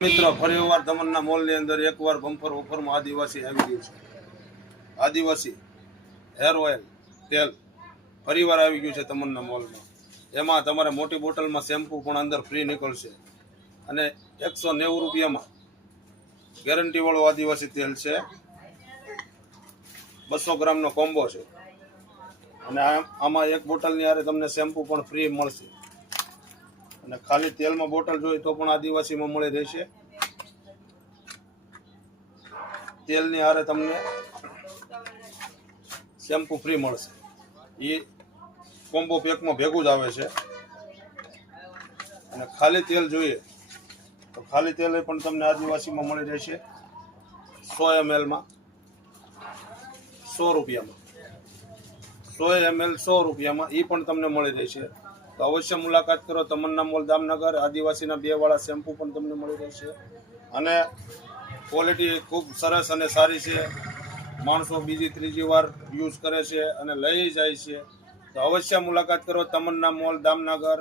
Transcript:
મિત્રો ફરી વાર તમન્ના મોલની અંદર એકવાર બમ્પર ઓફરમાં આદિવાસી આવી ગયું છે. આદિવાસી હેર ઓઇલ તેલ ફરીવાર આવી ગયું છે તમન્ના મોલમાં. એમાં તમારે મોટી બોટલમાં શેમ્પૂ પણ અંદર ફ્રી નીકળશે અને 190 રૂપિયામાં ગેરંટીવાળું આદિવાસી તેલ છે. 200 ગ્રામનો કોમ્બો છે અને આમાં એક બોટલની હારે તમને શેમ્પૂ પણ ફ્રી મળશે અને ખાલી તેલમાં બોટલ જોઈએ તો પણ આદિવાસીમાં મળી રહેશે. તેલની હારે તમને શેમ્પૂ ફ્રી મળશે. એ કોમ્બો પેકમાં ભેગું જ આવે છે. અને ખાલી તેલ જોઈએ તો ખાલી તેલ પણ તમને આદિવાસીમાં મળી રહેશે 100 ml 100 રૂપિયામાં. 100 ml 100 રૂપિયામાં એ પણ તમને મળી રહેશે. તો અવશ્ય મુલાકાત કરો. તમન્ના મોલ દામનગર. આદિવાસીના 2 વાળા શેમ્પૂ પણ તમને મળી રહેશે અને ક્વોલિટી ખૂબ સરસ અને સારી છે. માણસો બીજી ત્રીજી વાર યુઝ કરે છે અને લઈ જાય છે. તો અવશ્ય મુલાકાત કરો. તમન્ના મોલ દામનગર.